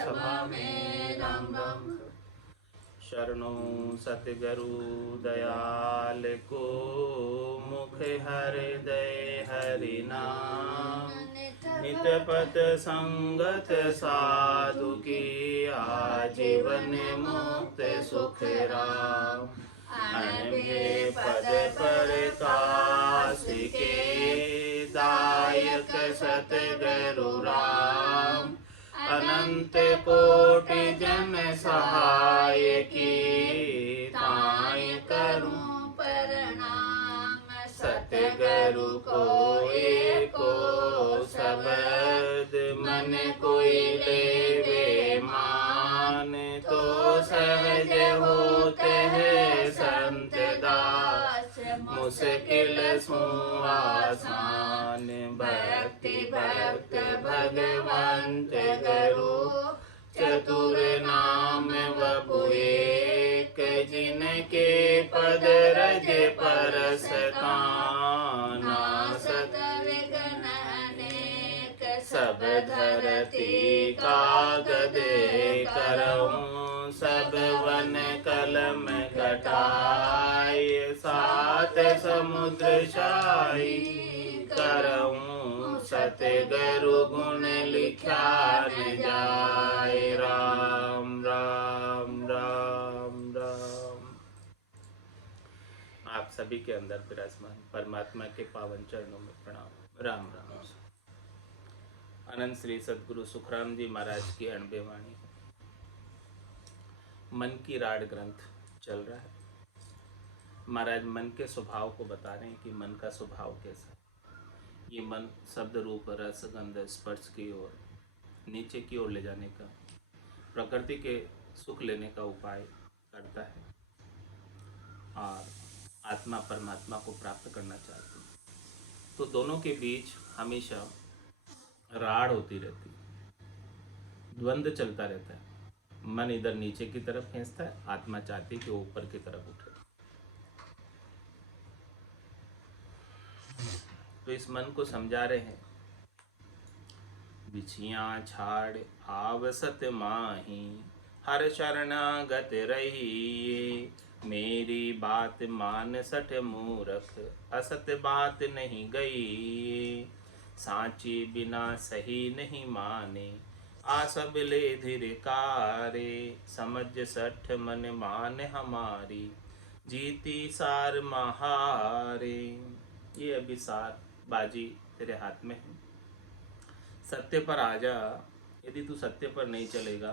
सभा में राम राम। शरणो सतगुरु दयाल को, मुख हृदय हरि नाम। नित पत संगत साधु की, आजीवन मुक्त सुख राम। अनभे पद प्रकाश के, दायक सतगुरु राम। अनंत कोटि जन सहाय की, ताय करूं प्रणाम। सतगुरु को एको शब्द, मन कोई लेवे मान। तो सहज होते हैं संत दास, मुश्किल सो आसान। भक्ति भक्त भगवंत गुरु, चतुर नाम वपु एक। जिनके पद रज परस काना, सत विघ्न अनेक। सब धरती कागद करऊं, सब वन कलम कटाई। सात समुद्र शाही करऊं, सतगुरु गुण लिखा न जाए। राम राम राम राम। आप सभी के अंदर विराजमान परमात्मा के पावन चरणों में प्रणाम। राम राम। अनंत श्री सद्गुरु सुखराम जी महाराज की अणबे वाणी, मन की राड ग्रंथ चल रहा है। महाराज मन के स्वभाव को बता रहे हैं कि मन का स्वभाव कैसा है। ये मन शब्द रूप रस गंध स्पर्श की ओर, नीचे की ओर ले जाने का, प्रकृति के सुख लेने का उपाय करता है और आत्मा परमात्मा को प्राप्त करना चाहती है। तो दोनों के बीच हमेशा राड़ होती रहती है, द्वंद्व चलता रहता है। मन इधर नीचे की तरफ खींचता है, आत्मा चाहती है कि ऊपर की तरफ उठे। तो इस मन को समझा रहे हैं, बिछियाँ छाड़ आवसत माही, हर शरणागत रही। मेरी बात मान सठ मूरख, असत बात नहीं गई। सांची बिना सही नहीं माने, आसब ले धिरकारे। समझ सठ मन मान हमारी, जीती सार महारे। ये अभी सार बाजी तेरे हाथ में है, सत्य पर आ जा। यदि तू सत्य पर नहीं चलेगा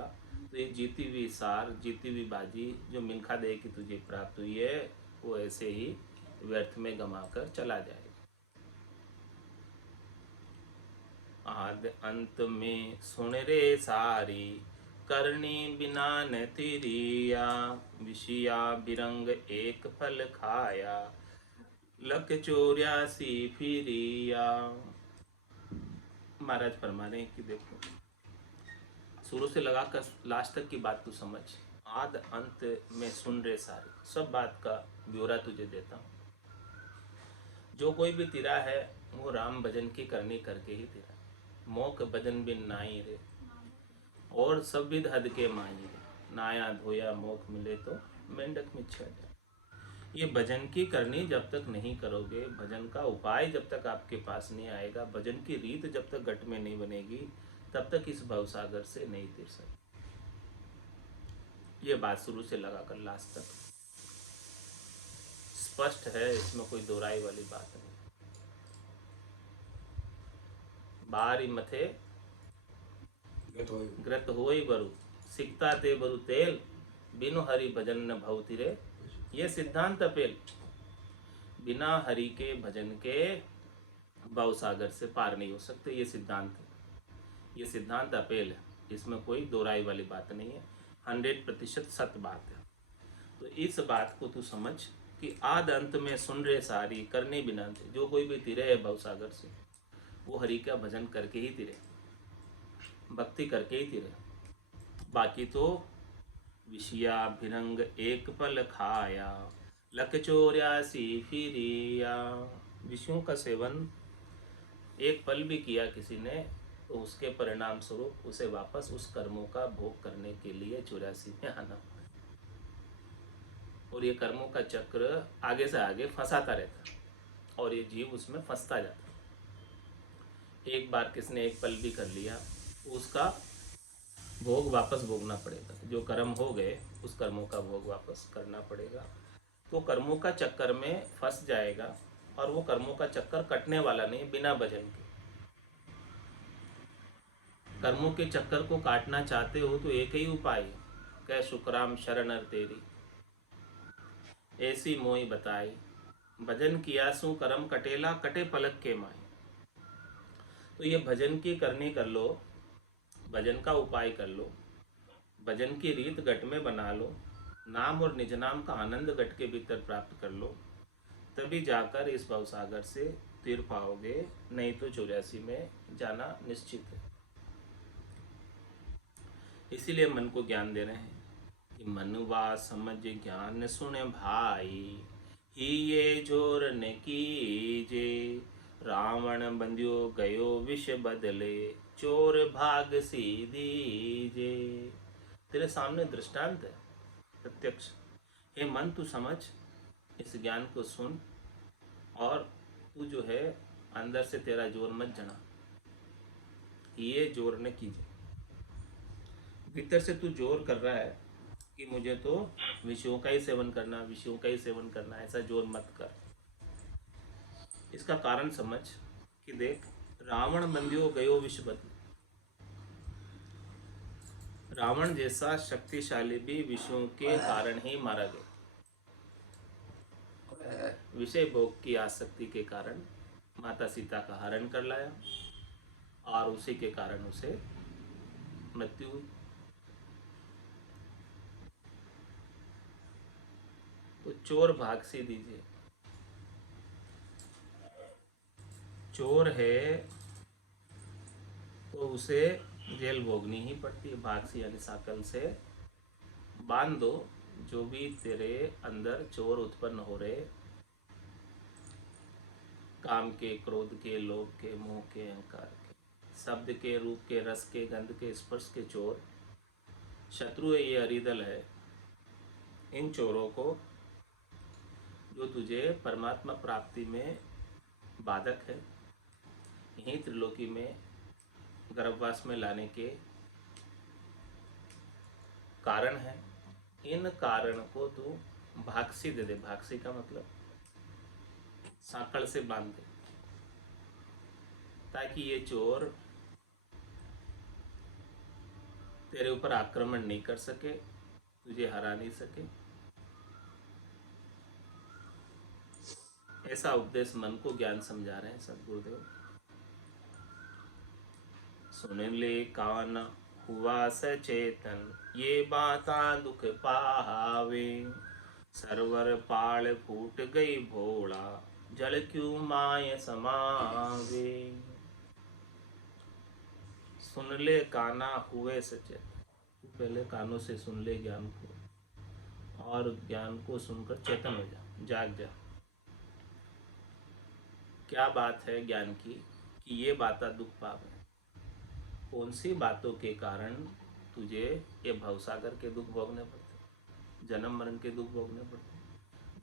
तो ये जीती हुई सार, जीती हुई बाजी जो मिल्खा दे की तुझे प्राप्त हुई है, वो ऐसे ही व्यर्थ में गंवाकर चला जाएगा। आद अंत में सुन रे सारी, करनी बिना न तिरिया। विषया बिरंग एक फल खाया, लख 84 फिरिया। महाराज फरमा रहे हैं कि देखो, शुरू से लगाकर लास्ट तक की बात तू समझ। आद अंत में सुन रे सारी, सब बात का ब्यौरा तुझे देता हूँ। जो कोई भी तिरा है वो राम भजन की करनी करके ही तिरा। मोक भजन बिन नाई रे, और सब विध हद के माई रे। नाया धोया मोक मिले तो मेंढक मिच्छा जाए। ये भजन की करनी जब तक नहीं करोगे, भजन का उपाय जब तक आपके पास नहीं आएगा, भजन की रीत जब तक घट में नहीं बनेगी, तब तक इस भवसागर से नहीं तिर सकते। ये बात शुरू से लगाकर लास्ट तक स्पष्ट है, इसमें कोई दोहराई वाली बात नहीं। बारी मथे ग्रत होई बरु, सिकता ते बरु तेल। बिनु हरि भजन न भवति रे। ये सिद्धांत अपेल, बिना हरि के भजन के भवसागर से पार नहीं हो सकते। ये सिद्धांत है, ये सिद्धांत अपेल है, इसमें कोई दोहराई वाली बात नहीं है, 100% सत्य बात है। तो इस बात को तू समझ कि आद अंत में सुन रे सारी, करने बिना जो कोई भी तिरे है भवसागर से, वो हरि का भजन करके ही तिरे, भक्ति करके ही तिरे। बाकी तो विषया भिरंग एक पल खाया, लख 84 फिरिया। विषयों का सेवन एक पल भी किया किसी ने तो उसके परिणाम स्वरूप उसे वापस उस कर्मों का भोग करने के लिए 84 में आना पड़े। और ये कर्मों का चक्र आगे से आगे फंसाता रहता और ये जीव उसमें फंसता जाता। एक बार किसने एक पल भी कर लिया, उसका भोग वापस भोगना पड़ेगा। जो कर्म हो गए उस कर्मों का भोग वापस करना पड़ेगा। तो कर्मों का चक्कर में फंस जाएगा और वो कर्मों का चक्कर कटने वाला नहीं बिना भजन के। कर्मों के चक्कर को काटना चाहते हो तो एक ही उपाय है, कह शुक्राम शरणर तेरी ऐसी मोई बताई, भजन किया सु कर्म कटेला कटे पलक के माई। तो ये भजन की करनी कर लो, भजन का उपाय कर लो, भजन की रीत गट में बना लो, नाम और निज नाम का आनंद गट के भीतर प्राप्त कर लो, तभी जाकर इस भवसागर से तीर पाओगे, नहीं तो 84 में जाना निश्चित है। इसीलिए मन को ज्ञान दे रहे हैं कि मनुवा समझ ज्ञान सुने भाई, ही ये जोर ने कीजे, रावण बंध्यो गयो विष बदले, चोर भाग सीधीजे। तेरे सामने दृष्टांत है प्रत्यक्ष। हे मन तू समझ, इस ज्ञान को सुन और तू जो है अंदर से तेरा जोर मत जना, ये जोर ने कीजिए। भीतर से तू जोर कर रहा है कि मुझे तो विषयों का ही सेवन करना, विषयों का ही सेवन करना, ऐसा जोर मत कर। इसका कारण समझ कि देख, रावण बंध्यो गयो विष बदले। रावण जैसा शक्तिशाली भी विषयों के कारण ही मारा गया। विषय भोग की आसक्ति के कारण माता सीता का हरण कर लाया और उसी के कारण उसे मृत्यु हुई। तो चोर भाग सी दीजिए। चोर है तो उसे जेल भोगनी ही पड़ती है। भाग सी यानी साकल से बांध दो जो भी तेरे अंदर चोर उत्पन्न हो रहे, काम के, क्रोध के, लोभ के, मोह के, अहंकार के, शब्द के, रूप के, रस के, गंध के, स्पर्श के चोर शत्रु है, ये अरिदल है। इन चोरों को जो तुझे परमात्मा प्राप्ति में बाधक है, यहीं त्रिलोकी में गर्भवास में लाने के कारण है, इन कारण को तू भागसी दे दे। भागसी का मतलब सांकड़ से बांध दे, ताकि ये चोर तेरे ऊपर आक्रमण नहीं कर सके, तुझे हरा नहीं सके। ऐसा उपदेश मन को ज्ञान समझा रहे हैं सदगुरुदेव। सुन ले कान हुआ सचेतन, ये बाता दुख पावे, सरवर पाल फूट गई भोला, जल क्यों माय समावे। सुन ले काना हुए सचेतन, पहले कानों से सुन ले ज्ञान को और ज्ञान को सुनकर चेतन हो जा, जाग जा। क्या बात है ज्ञान की कि ये बाता दुख पावे। कौन सी बातों के कारण तुझे ये भवसागर के दुख भोगने पड़ते, जन्म मरण के दुख भोगने पड़ते,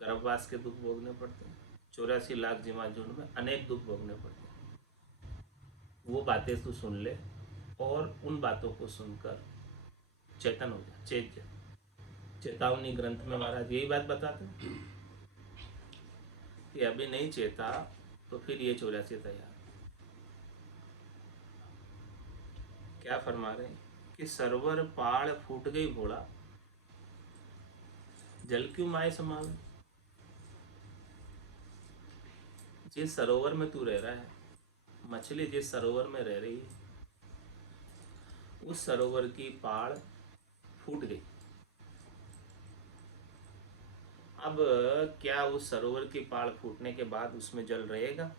गर्भवास के दुख भोगने पड़ते, 84 लाख जीवा झुंड में अनेक दुख भोगने पड़ते। वो बातें तू सुन ले और उन बातों को सुनकर चेतन हो जा, चेत जा। चेतावनी ग्रंथ में महाराज यही बात बताते हैं कि अभी नहीं चेता तो फिर ये 84 तैयार। क्या फरमा रहे हैं कि सरवर पाड़ फूट गई भोला, जल क्यों माए समावे। जिस सरोवर में तू रह रहा है, मछली जिस सरोवर में रह रही है, उस सरोवर की पाड़ फूट गई। अब क्या उस सरोवर की पाड़ फूटने के बाद उसमें जल रहेगा?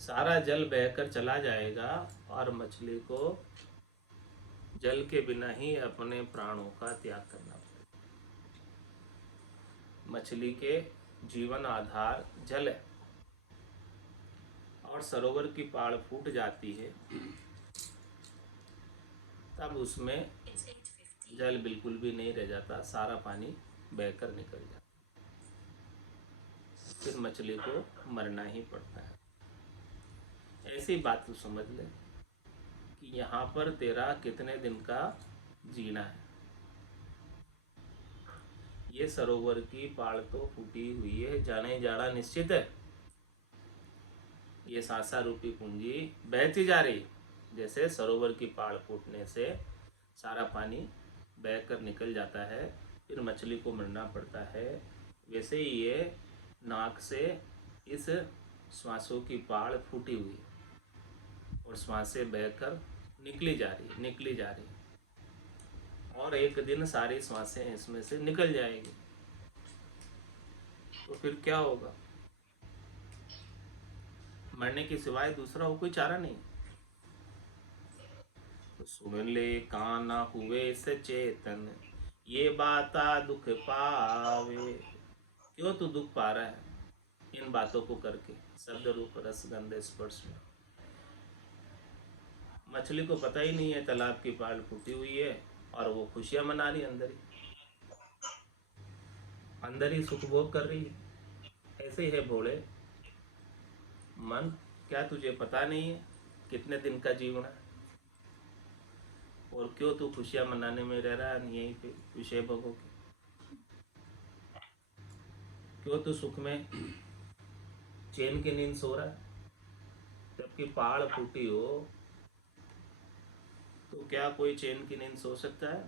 सारा जल बहकर चला जाएगा और मछली को जल के बिना ही अपने प्राणों का त्याग करना पड़ेगा। मछली के जीवन आधार जल है, और सरोवर की पाड़ फूट जाती है, तब उसमें जल बिल्कुल भी नहीं रह जाता, सारा पानी बहकर निकल जाता, फिर मछली को मरना ही पड़ता है। ऐसी बात तू समझ ले कि यहाँ पर तेरा कितने दिन का जीना है। ये सरोवर की पाड़ तो फूटी हुई है, जाने जाना निश्चित है। ये सांसा रूपी पूंजी बहती जा रही, जैसे सरोवर की पाड़ फूटने से सारा पानी बहकर निकल जाता है, फिर मछली को मरना पड़ता है, वैसे ही ये नाक से इस श्वासों की पाड़ फूटी हुई और श्वासें बहकर निकली जा रही, और एक दिन सारी श्वासें इसमें से निकल जाएगी, तो फिर क्या होगा? मरने के सिवाय दूसरा हो कोई चारा नहीं। तो सुन ले काना हुए सचेतन, ये बाता दुख पावे। क्यों तू दुख पा रहा है इन बातों को करके? शब्द रूप रस गंध स्पर्श में मछली को पता ही नहीं है तालाब की पाल फूटी हुई है, और वो खुशियां मना रही, अंदर ही सुख भोग कर रही है। ऐसे ही है भोले मन, क्या तुझे पता नहीं है कितने दिन का जीवन है, और क्यों तू खुशियां मनाने में रह रहा है यहीं पे विषय भोगों के? क्यों तू सुख में चैन की नींद सो रहा है? जबकि पहाड़ फूटी हो तो क्या कोई चैन की नींद सो सकता है?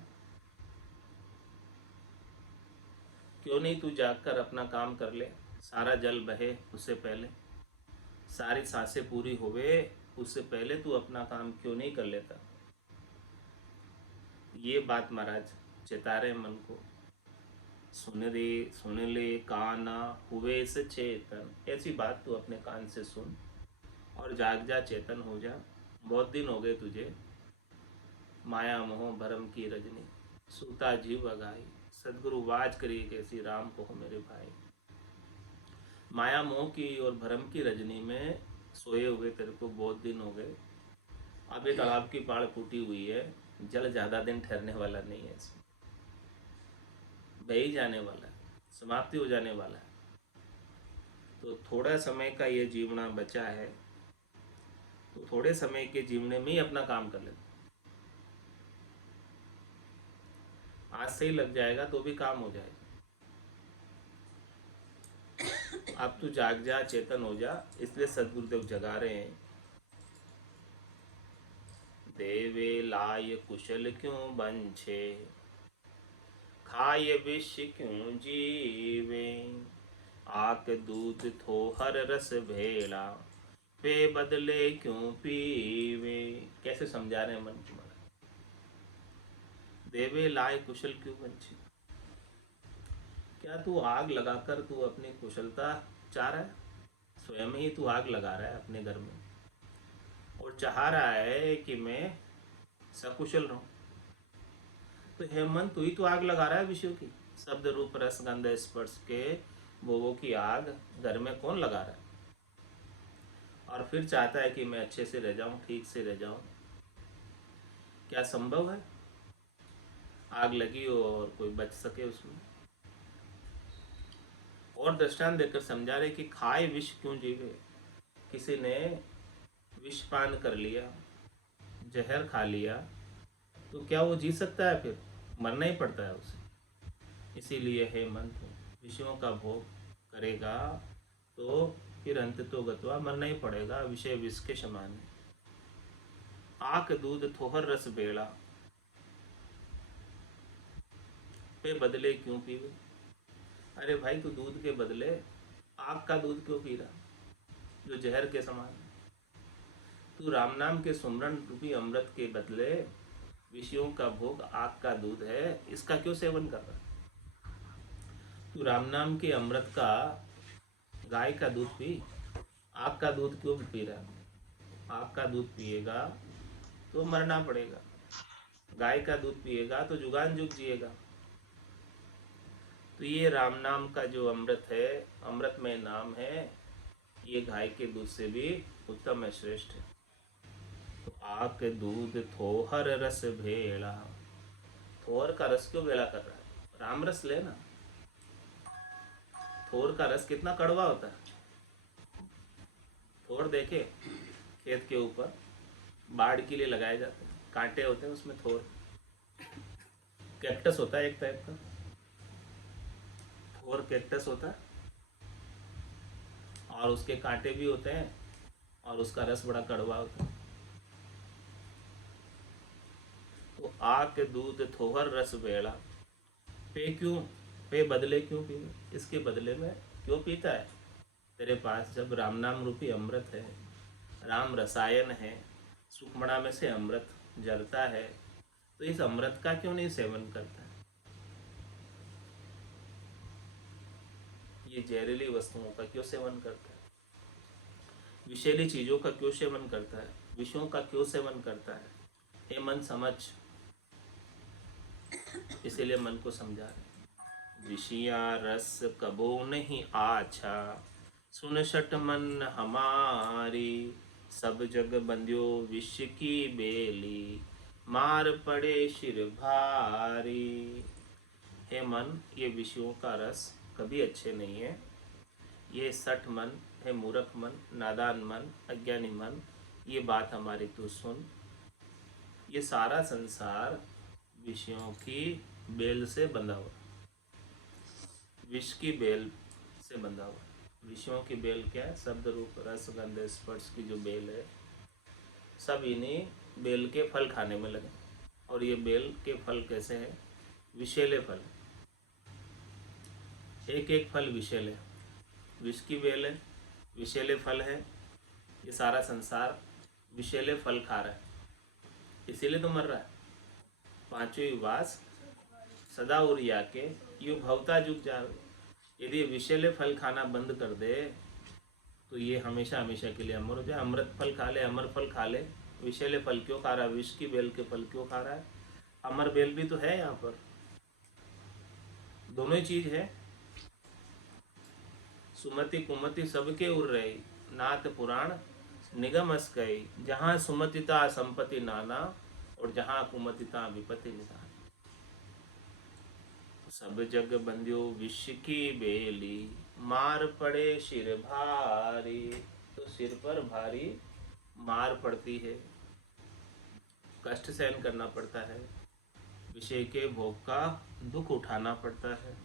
क्यों नहीं तू जागकर अपना काम कर ले, सारा जल बहे उससे पहले, सारी सांसें पूरी होवे उससे पहले तू अपना काम क्यों नहीं कर लेता? ये बात महाराज चेता रहे मन को। सुन ले काना हुए से चेतन, ऐसी बात तू अपने कान से सुन और जाग जा, चेतन हो जा। बहुत दिन हो गए तुझे माया मोह भरम की रजनी, सूता जीव अगाई। सदगुरु वाज करिए कैसी राम को हो मेरे भाई। माया मोह की और भरम की रजनी में सोए हुए तेरे को बहुत दिन हो गए। अब ये तालाब की पाड़ फूटी हुई है, जल ज़्यादा दिन ठहरने वाला नहीं है, इसमें बह ही जाने वाला है, समाप्ति हो जाने वाला है। तो थोड़ा समय का ये जीवना बचा है, तो थोड़े समय के जीवने में ही अपना काम कर लेते। आज से ही लग जाएगा तो भी काम हो जाएगा। अब तू जाग जा, चेतन हो जा, इसलिए सदगुरुदेव जगा रहे हैं। देवे लाय कुशल क्यों बंछे, खाए विष क्यों जीवे। आक दूध थो हर रस भेड़ा, पे बदले क्यों पीवे। कैसे समझा रहे हैं मन तुम्हारा? देवे लाए कुशल क्यों बंछे, क्या तू आग लगाकर तू अपनी कुशलता चाह रहा है? स्वयं ही तू आग लगा रहा है अपने घर में और चाह रहा है कि मैं सकुशल रहूं। तो हेमंत, तू ही तो आग लगा रहा है विषयों की, शब्द रूप रस गंध स्पर्श के भोगों की आग घर में कौन लगा रहा है? और फिर चाहता है कि मैं अच्छे से रह जाऊं, ठीक से रह जाऊं। क्या संभव है आग लगी हो और कोई बच सके उसमें? और दृष्टांत देकर समझा रहे कि खाए विष क्यों जीवे। किसी ने विष पान कर लिया, जहर खा लिया, तो क्या वो जी सकता है? फिर मरना ही पड़ता है उसे। इसीलिए हे मंत्र, विषयों का भोग करेगा तो फिर अंत तो गत्वा मरना ही पड़ेगा, विषय विष के समान है। आक दूध थोहर रस बेड़ा, पे बदले क्यों पीवे। अरे भाई, तू दूध के बदले आग का दूध क्यों पी रहा, जो जहर के समान है? तू राम नाम के सुमरन रूपी अमृत के बदले विषयों का भोग आग का दूध है, इसका क्यों सेवन कर रहा? तू राम नाम के अमृत का गाय का दूध पी, आग का दूध क्यों पी रहा? आग का दूध पिएगा तो मरना पड़ेगा, गाय का दूध पिएगा तो जुगान जुग जिएगा। तो ये राम नाम का जो अमृत है, अमृतमय नाम है, ये गाय के दूध से भी उत्तम है, श्रेष्ठ है। तो आक दूध थोहर रस भेड़ा, थोहर का रस क्यों भेड़ा कर रहा है? राम रस लेना। थोर का रस कितना कड़वा होता है। थोर देखे खेत के ऊपर बाड़ के लिए लगाए जाते हैं, कांटे होते हैं उसमें। थोर कैक्टस होता है एक टाइप का, थोर कैक्टस होता है, और उसके कांटे भी होते हैं, और उसका रस बड़ा कड़वा होता है। तो आक दूध थोहर रस बेड़ा, पे क्यों, पे बदले क्यों पी, इसके बदले में क्यों पीता है? तेरे पास जब राम नाम रूपी अमृत है, राम रसायन है, सुखमणा में से अमृत जलता है, तो इस अमृत का क्यों नहीं सेवन करता है? ये जहरीली वस्तुओं का क्यों सेवन करता है? विषैली चीजों का क्यों सेवन करता है? विषयों का क्यों सेवन करता है? हे मन समझ। इसीलिए मन को समझा रहे, विषया रस कबो नहीं आछा, सुन शट मन हमारी, सब जग बंध्यो विष की बेली, मार पड़े शिर भारी। हे मन, ये विषयों का रस कभी अच्छे नहीं है। ये सठ मन है, मूर्ख मन, नादान मन, अज्ञानी मन, ये बात हमारी तू सुन। ये सारा संसार विषयों की बेल से बंधा हुआ, विष की बेल से बंधा हुआ। विषयों की बेल क्या है? शब्द रूप रस गंध स्पर्श की जो बेल है, सब इन्हीं बेल के फल खाने में लगे। और ये बेल के फल कैसे हैं? विषैले फल, एक एक फल विषैले, विष की बेल है, विषैले फल है। ये सारा संसार विषैले फल खा रहा है, इसीलिए तो मर रहा है। पांचवी वास सदा उरिया के यू भवता जुग जावे। यदि ये विषैले फल खाना बंद कर दे तो ये हमेशा हमेशा के लिए अमर हो जाए। अमृत फल खा ले, अमर फल खा ले, विषैले फल क्यों खा रहा है? विष की बेल के फल क्यों खा रहा है? अमर बेल भी तो है यहाँ पर, दोनों ही चीज है। सुमति कुमति सबके उर रही, नाथ पुराण निगम अस गई। जहाँ सुमतिता संपत्ति नाना, और जहाँ कुमतिता विपत्ति निधान। सब जग बंध्यो विष की बेली, मार पड़े सिर भारी। तो सिर पर भारी मार पड़ती है, कष्ट सहन करना पड़ता है, विषय के भोग का दुख उठाना पड़ता है।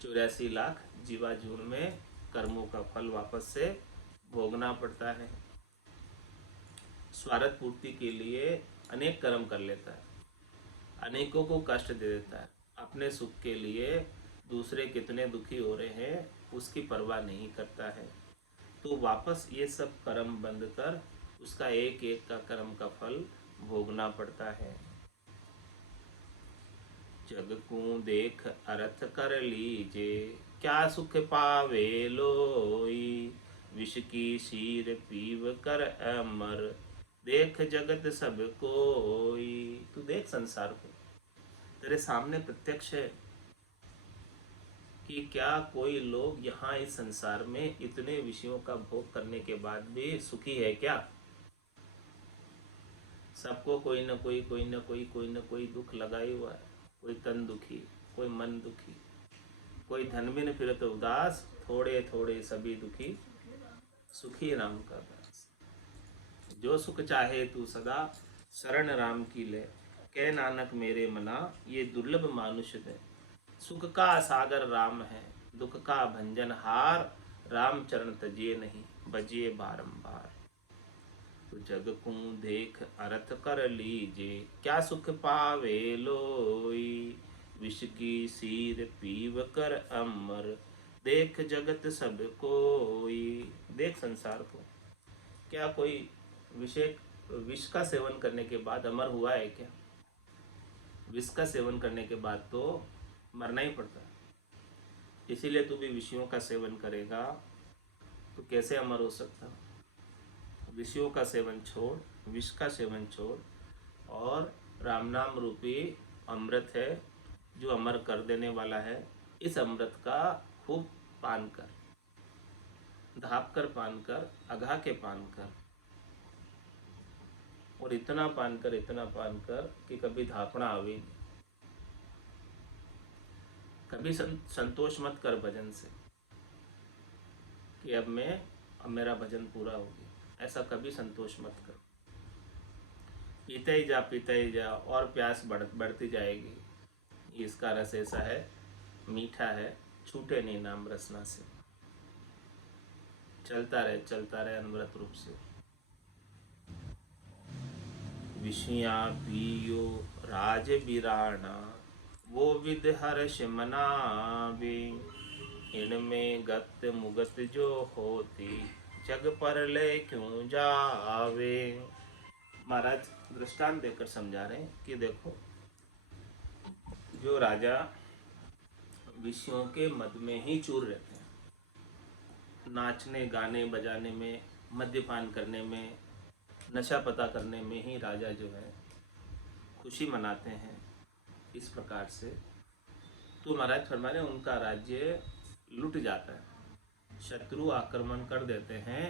84 लाख जीवाजून में कर्मों का फल वापस से भोगना पड़ता है। स्वार्थ पूर्ति के लिए अनेक कर्म कर लेता है, अनेकों को कष्ट दे देता है। अपने सुख के लिए दूसरे कितने दुखी हो रहे हैं उसकी परवाह नहीं करता है। तो वापस ये सब कर्म बंद कर उसका एक एक का कर्म का फल भोगना पड़ता है। जग को देख अर्थ कर लीजे, क्या सुख पावे लोई। विष की शीर पीव कर अमर, देख जगत सब कोई। तू देख संसार को, तेरे सामने प्रत्यक्ष है कि क्या कोई लोग यहाँ इस संसार में इतने विषयों का भोग करने के बाद भी सुखी है क्या? सबको कोई न कोई कोई न कोई दुख लगा ही हुआ है। कोई तन दुखी, कोई मन दुखी, कोई धन बिन फिरत उदास, थोड़े थोड़े सभी दुखी, सुखी राम का दास। जो सुख चाहे तू सदा, शरण राम की ले। कह नानक मेरे मना, ये दुर्लभ मानुष दे। सुख का सागर राम है, दुख का भंजन हार। राम चरण तजिए नहीं, बजिए बारंबार। तो जग को देख अर्थ कर लीजे, क्या सुख पावे लोई। विष की सीर पीव कर अमर, देख जगत सब कोई। देख संसार को, क्या कोई विष का सेवन करने के बाद अमर हुआ है क्या? विष का सेवन करने के बाद तो मरना ही पड़ता है। इसीलिए तू भी विषयों का सेवन करेगा तो कैसे अमर हो सकता? विषयों का सेवन छोड़, विष का सेवन छोड़, और राम नाम रूपी अमृत है जो अमर कर देने वाला है, इस अमृत का खूब पान कर। धाप कर पान कर, अघा के पान कर, और इतना पान कर कि कभी धापना आवे नहीं। कभी संतोष मत कर भजन से कि अब मेरा भजन पूरा हो गया, ऐसा कभी संतोष मत कर। पीते ही जा और प्यास बढ़ती जाएगी। इसका रस ऐसा है, मीठा है, छूटे नहीं नाम रसना से। चलता रहे अनवरत रूप से। विषया पियो राज बिराना, वो विद हर्ष मनावे। इनमें गत मुगत जो होती, जग पर ले क्यों जावे। महाराज दृष्टांत देकर समझा रहे हैं कि देखो, जो राजा विषयों के मद में ही चूर रहते हैं, नाचने गाने बजाने में, मद्यपान करने में, नशा पता करने में ही राजा जो है खुशी मनाते हैं, इस प्रकार से, तो महाराज फरमा रहे उनका राज्य लुट जाता है। शत्रु आक्रमण कर देते हैं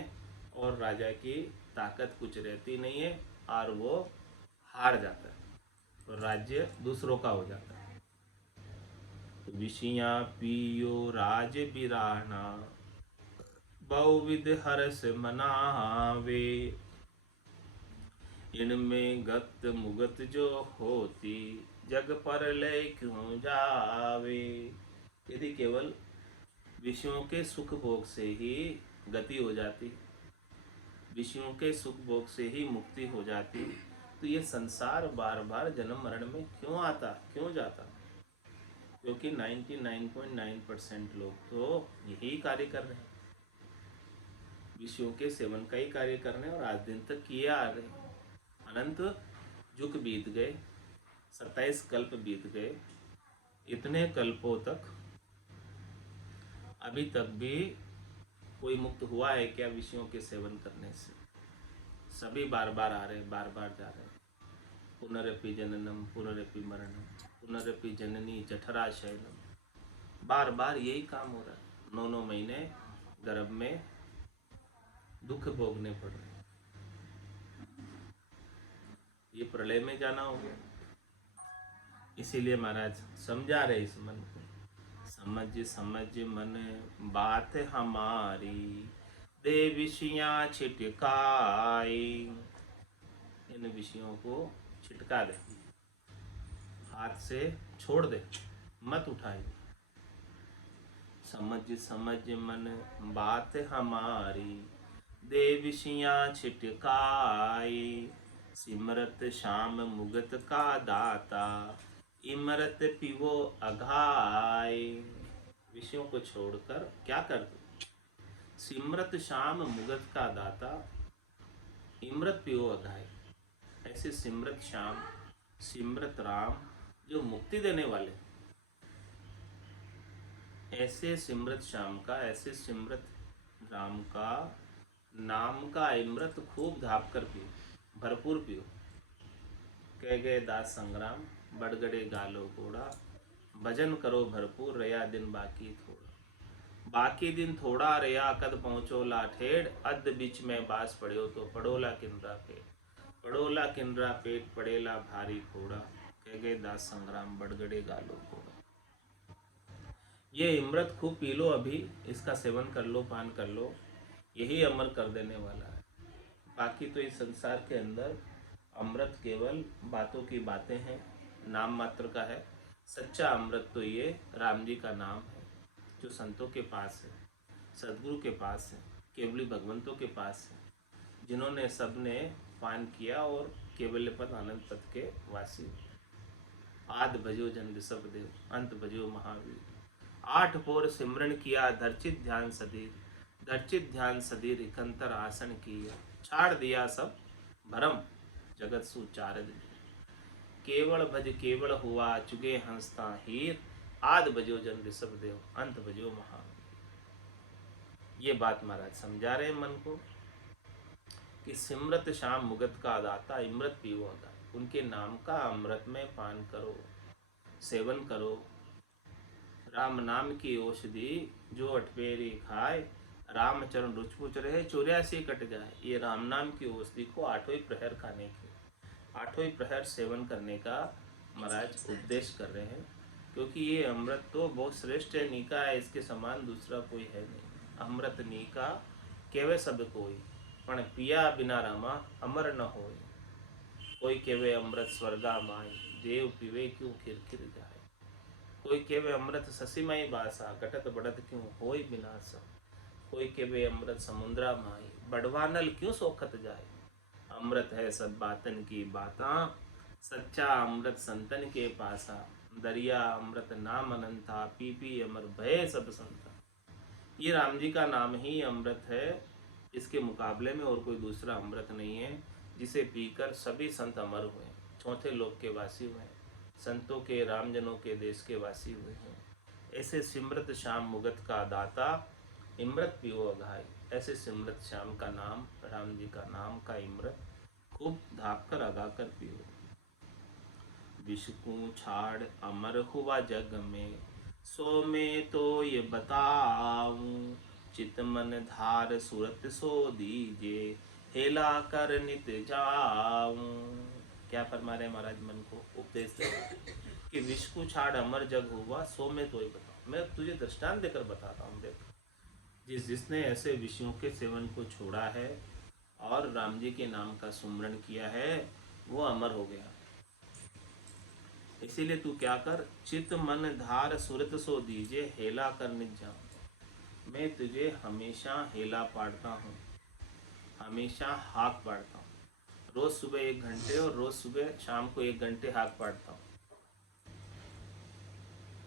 और राजा की ताकत कुछ रहती नहीं है और वो हार जाता है, तो राज्य दूसरों का हो जाता है। तो विषया पियो राज बिराना, बहुविध हर्ष मनावे। इनमें गत मुगत जो होती, जग पर ले क्यों जावे। यदि केवल विषयों के सुख भोग से ही गति हो जाती, विषयों के सुख भोग से ही मुक्ति हो जाती, तो ये संसार बार बार जन्म मरण में क्यों आता, क्यों जाता। क्योंकि 99.9% लोग तो यही कार्य कर रहे हैं, विषयों के सेवन का ही कार्य कर रहे हैं और आज दिन तक किए आ रहे हैं। अनंत युग बीत गए, 27 कल्प बीत गए, इतने कल्पों तक अभी तक भी कोई मुक्त हुआ है क्या विषयों के सेवन करने से। सभी बार बार आ रहे हैं, बार बार जा रहे हैं। पुनरपि जननम पुनरपि मरणम, पुनरपि जननी जठरा शयनम, बार बार यही काम हो रहा है। 9 महीने गर्भ में दुख भोगने पड़ रहे हैं। ये प्रलय में जाना हो गया। इसीलिए महाराज समझा रहे इस मन को, समझ समझ मन बात हमारी, दे विषयां छिटकाई। इन विषयों को छिटका दे, हाथ से छोड़ दे, मत उठाए। समझ समझ मन बात हमारी, दे विषयां छिटकाई। सिमरत श्याम मुगत का दाता, इमरत पिवो अघाई। विषयों को छोड़कर क्या कर दो, सिमरत श्याम मुगत का दाता, इमरत पिवो अघाई। ऐसे सिमरत श्याम, सिमरत राम जो मुक्ति देने वाले, ऐसे सिमरत श्याम का, ऐसे सिमरत राम का नाम का अमृत खूब धाप कर पियो, भरपूर पियो। कह गए दास संग्राम, बढ़ गड़े गालो घोड़ा, भजन करो भरपूर, रया दिन बाकी थोड़ा। बाकी दिन थोड़ा रया, कद पहुँचो लाठेड़, अध बीच में बास पड़ियो तो पड़ोला किनरा पेट, पड़ोला किनरा पेट पड़ेला भारी घोड़ा। कह गए दास संग्राम, बढ़ गड़े गालो घोड़ा। ये अमृत खूब पी लो, अभी इसका सेवन कर लो, पान कर लो, यही अमर कर देने वाला है। बाकी तो इस संसार के अंदर अमृत केवल बातों की बातें हैं, नाम मात्र का है। सच्चा अमृत तो ये राम जी का नाम है, जो संतों के पास है, सदगुरु के पास है, केवली भगवंतों के पास है, जिन्होंने सबने पान किया और केवल्य पद आनंद पद के वासी। आद भजो जन ऋषभ देव, अंत भजो महावीर। 8 पोर सिमरन किया, धर्चित ध्यान सदीर, धर्चित ध्यान सदीर इकंतर आसन किया। छाड़ दिया सब भरम, जगत सुचारद। केवल भज केवल हुआ, चुगे हंसता हीर। आद भजो जन ऋषभ देव, अंत भजो महावीर। ये बात महाराज समझा रहे मन को कि सिमरत श्याम मुगत का दाता, इमृत पीवो अघाई। उनके नाम का अमृत में पान करो, सेवन करो। राम नाम की औषधि जो अठपेरी खाए, रामचरण रुचपुच रहे 84 कट जाए। ये राम नाम की औषधि को 8वें प्रहर खाने के, 8वें प्रहर सेवन करने का महाराज उपदेश कर रहे हैं। क्योंकि ये अमृत तो बहुत श्रेष्ठ है, नीका है, इसके समान दूसरा कोई है नहीं। अमृत नीका केवे सब कोई, पण पिया बिना रामा अमर न होय। कोई केवे अमृत स्वर्गा माई, देव पीवे क्यों खिर खिर जाए। कोई केवे अमृत ससीमाई बासा, घटत बढ़त क्यों होय विनाशा। कोई केवे अमृत समुद्रा माई, बढ़वानल क्यों सोखत जाए। अमृत है सब बातन की बाता, सच्चा अमृत संतन के पासा। दरिया अमृत नाम अनंता, पी पी अमर भय सब संता। ये राम जी का नाम ही अमृत है, इसके मुकाबले में और कोई दूसरा अमृत नहीं है, जिसे पीकर सभी संत अमर हुए, चौथे लोक के वासी हुए, संतों के रामजनों के देश के वासी हुए हैं। ऐसे सिमरत श्याम मुगत का दाता, इमृत पियो अघाई। ऐसे सिमरत श्याम का नाम, राम जी का नाम का इमृत खूब धाप कर अगा कर पियो। विषकू छाड़ अमर हुआ जग में, सो में तो ये बताऊं। चित मन धार सूरत सो दीजे, हेला कर नित जाऊं। क्या फरमा रहे महाराज, मन को उपदेश दे कि विष को छाड़ अमर जग हुआ, सो में तो ये बताऊं। मैं तुझे दृष्टांत देकर बताता हूँ। देख, जिसने ऐसे विषयों के सेवन को छोड़ा है और राम जी के नाम का सुमरण किया है, वो अमर हो गया। इसीलिए तू क्या कर, चित मन धार सुरत सो दीजे, हेला कर नित जाऊं। मैं तुझे हमेशा हेला पाड़ता हूँ, हमेशा हाथ पाड़ता हूँ। रोज सुबह 1 घंटे और रोज सुबह शाम को 1 घंटे हाथ पाड़ता हूँ।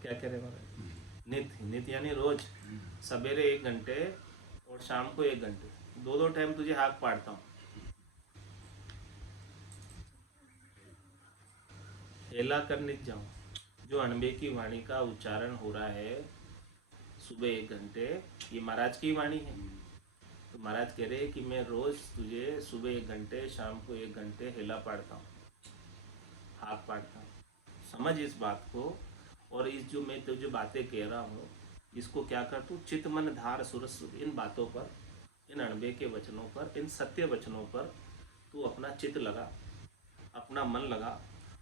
क्या कह रहे महाराज, नित्य, नित्य यानी रोज सवेरे 1 घंटे और शाम को 1 घंटे, 2 टाइम तुझे हाथ पाड़ता हूँ। हेला कर नित जाऊं। जो अणबे की वाणी का उच्चारण हो रहा है सुबह 1 घंटे, ये महाराज की वाणी है। तो महाराज कह रहे हैं कि मैं रोज तुझे सुबह 1 घंटे, शाम को 1 घंटे हेला पाड़ता हूँ, हाथ पाड़ता हूँ। समझ इस बात को। और इस जो मैं तुझे बातें कह रहा हूँ, इसको क्या कर तू चित मन धार सुरस, इन बातों पर, इन अणबे के वचनों पर, इन सत्य वचनों पर तू अपना चित्त लगा, अपना मन लगा,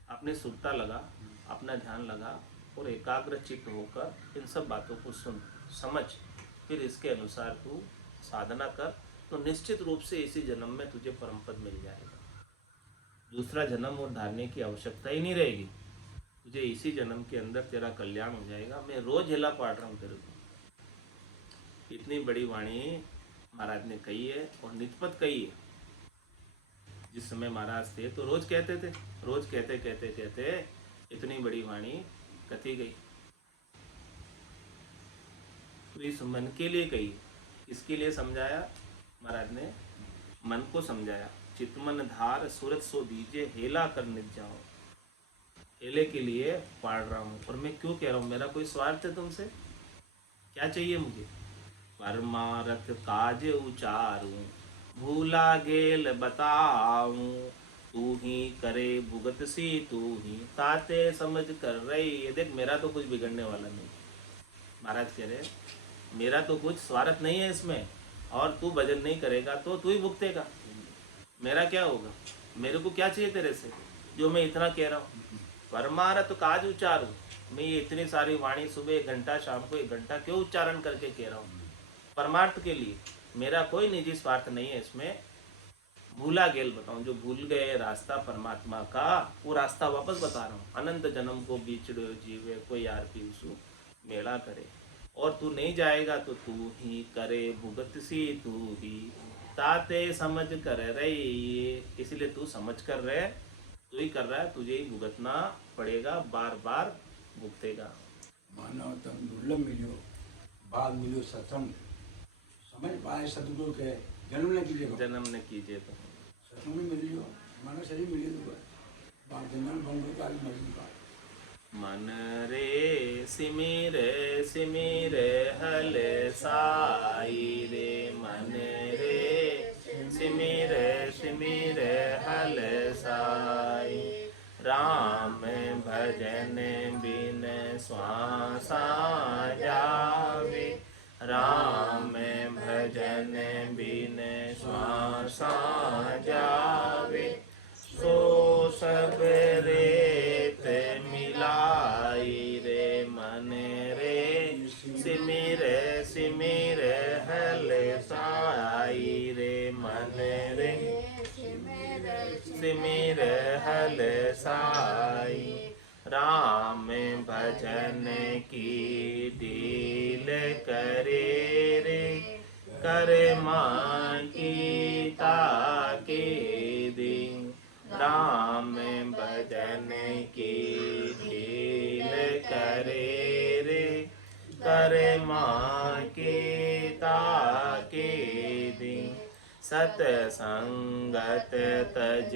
अपनी सुरता लगा, अपना ध्यान लगा और एकाग्र चित्त होकर इन सब बातों को सुन, समझ, फिर इसके अनुसार तू साधना कर, तो निश्चित रूप से इसी जन्म में तुझे परम पद मिल जाएगा। दूसरा जन्म और धारने की आवश्यकता ही नहीं रहेगी, तुझे इसी जन्म के अंदर तेरा कल्याण हो जाएगा। मैं रोज हिला पाड़ रहा हूँ तेरे को। इतनी बड़ी वाणी महाराज ने कही है और नितपत कही है। जिस समय महाराज थे तो रोज कहते थे, रोज कहते कहते कहते इतनी बड़ी वाणी कथी गई। तो इस मन के लिए कही, इसके लिए समझाया महाराज ने, मन को समझाया। चितमन धार सूरत सो दीजे, हेला कर नित जाओ। हेले के लिए पाड़ रहा हूँ। और मैं क्यों कह रहा हूँ, मेरा कोई स्वार्थ है तुमसे, क्या चाहिए मुझे। परमारथ काज उचारूं, भूला गेल बताऊं। तू ही करे भुगत सी तू ही, ताते समझ कर रही। ये देख, मेरा तो कुछ बिगड़ने वाला नहीं। महाराज कह रहे मेरा तो कुछ स्वार्थ नहीं है इसमें, और तू भजन नहीं करेगा तो तू ही भुगतेगा, मेरा क्या होगा। मेरे को क्या चाहिए तेरे से, जो मैं इतना कह रहा हूँ। परमारथ काज उच्चारूं, मैं ये इतनी सारी वाणी सुबह 1 घंटा, शाम को 1 घंटा क्यों उच्चारण करके कह रहा हूँ, परमार्थ के लिए। मेरा कोई निजी स्वार्थ नहीं है इसमें। भूला गेल बताऊं, जो भूल गए रास्ता परमात्मा का, वो रास्ता वापस बता रहा हूँ। अनंत जन्म को बिछड़ो जीवे, कोई यार पीसू मेला करे। और तू नहीं जाएगा तो तू ही करे भुगत सी तू ही, ताते समझ कर रही। इसलिए तू समझ कर रहे, तू ही कर रहा है, तुझे ही भुगतना पड़ेगा, बार बार भुगतेगा। मानव तन दुर्लभ मिलियो, बाद मिलियो सत्संग। समझ पाए सतगुरु के जन्म न कीजिए, जन्म न कीजिए तो सत्संग में मिलियो, मानव शरीर मिलियो तो बाद जन्म बंगो का मरने का। मन रे सिमिर सिमिर हल साई रे, मन रे सिमिर सिमिर हल साई। राम भजन बिन श्वासा जावे, राम भजन जावे। सो सब रेत मिलाई रे मन रे, सिमिर सिमिर हल साई रे मन रे, सिमिर हल साई। राम भजन की डील करे रे, करे माँ की ताके दी। राम भजन की डील करे रे, करे माँ की ताके दी। सतसंगत तज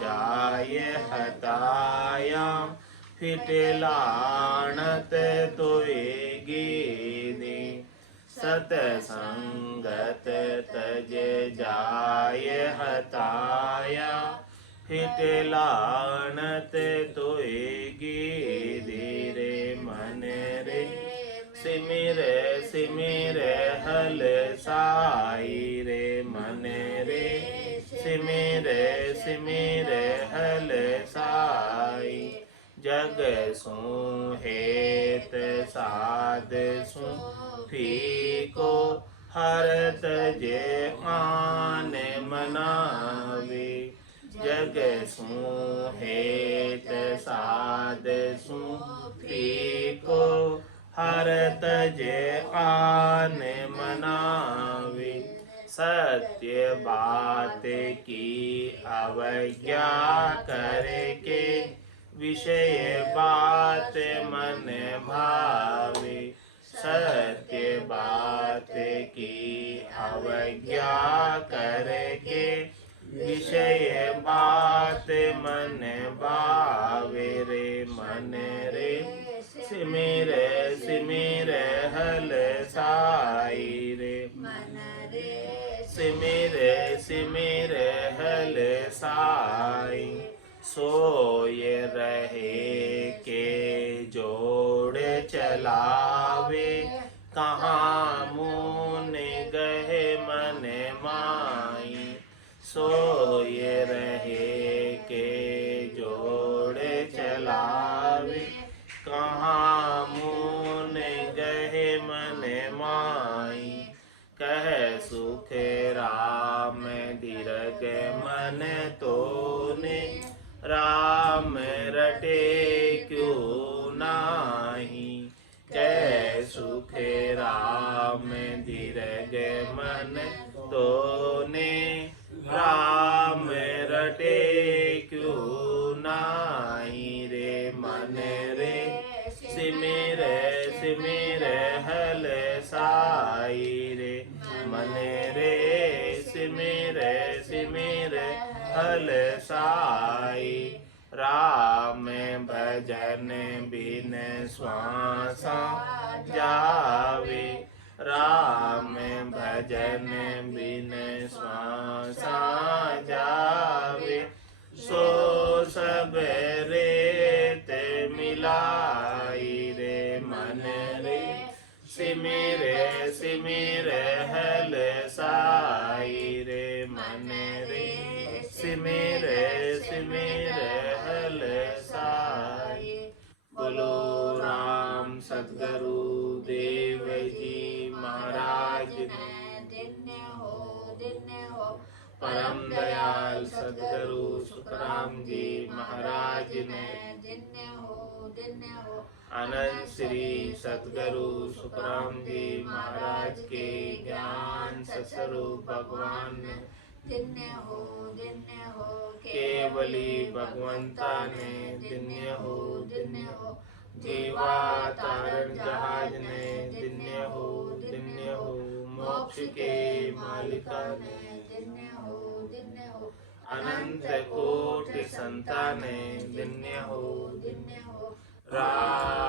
जाय हताया, फिट लाणत तोय गीदी। सतसंगत तज जाय हताया, फिट लाणत तोय गीदी रे मन रे, सिमिर सिमिर हल साई रे मन रे, सिमिर सिमिर हल साई। जग सु हेत साध सु फीको, हर तजे आन मनावे। जग सु हेत साध सु फीको, हर तजे आन मनावे। सत्य बात की अवज्ञा करके, विषय बात मन भावे। सत्य बात की अवज्ञा करके, विषय बात मन भावे रे मन रे, सिमिर सिमिर हल साई रे मन रे, सिमिर सिमिर हल साई। सोय रहे के जोड़ चलावे, कहाँ मुन गहे मन माई। सोय रहे के जोड़ चलावे, कहाँ मुन गहे मन माई। कह सुख राम दीर्घ मन तोने, राम रटे क्यों नाही। कह सुख राम दीर्घ मन तोने, राम रटे क्यों नाही रे मन रे, सिमिर सिमिर हल साई रे मन रे, सिमिर सिमिर हल साई। राम भजन बिन श्वासा जावे, राम भजन बिन श्वासा जावे। सो सब रेत मिलाई रे मन रे, सिमिर सिमिर हल साई रे मन रे, सिमिर सिमिर हल साई। बोलो राम सद्गुरु देव जी महाराज धन्य हो परम दयाल सद्गुरु सुखराम जी महाराज ने, धन्य हो अनंत श्री सद्गुरु सुखराम जी महाराज के ज्ञान सत्स्वरूप भगवान ने, धन्य हो केवली भगवंता ने, धन्य हो जीवा तारण जहाज ने, धन्य हो मोक्ष के मालिका ने, धन्य हो अनंत कोटि संताने, धन्य हो धन्य हो राम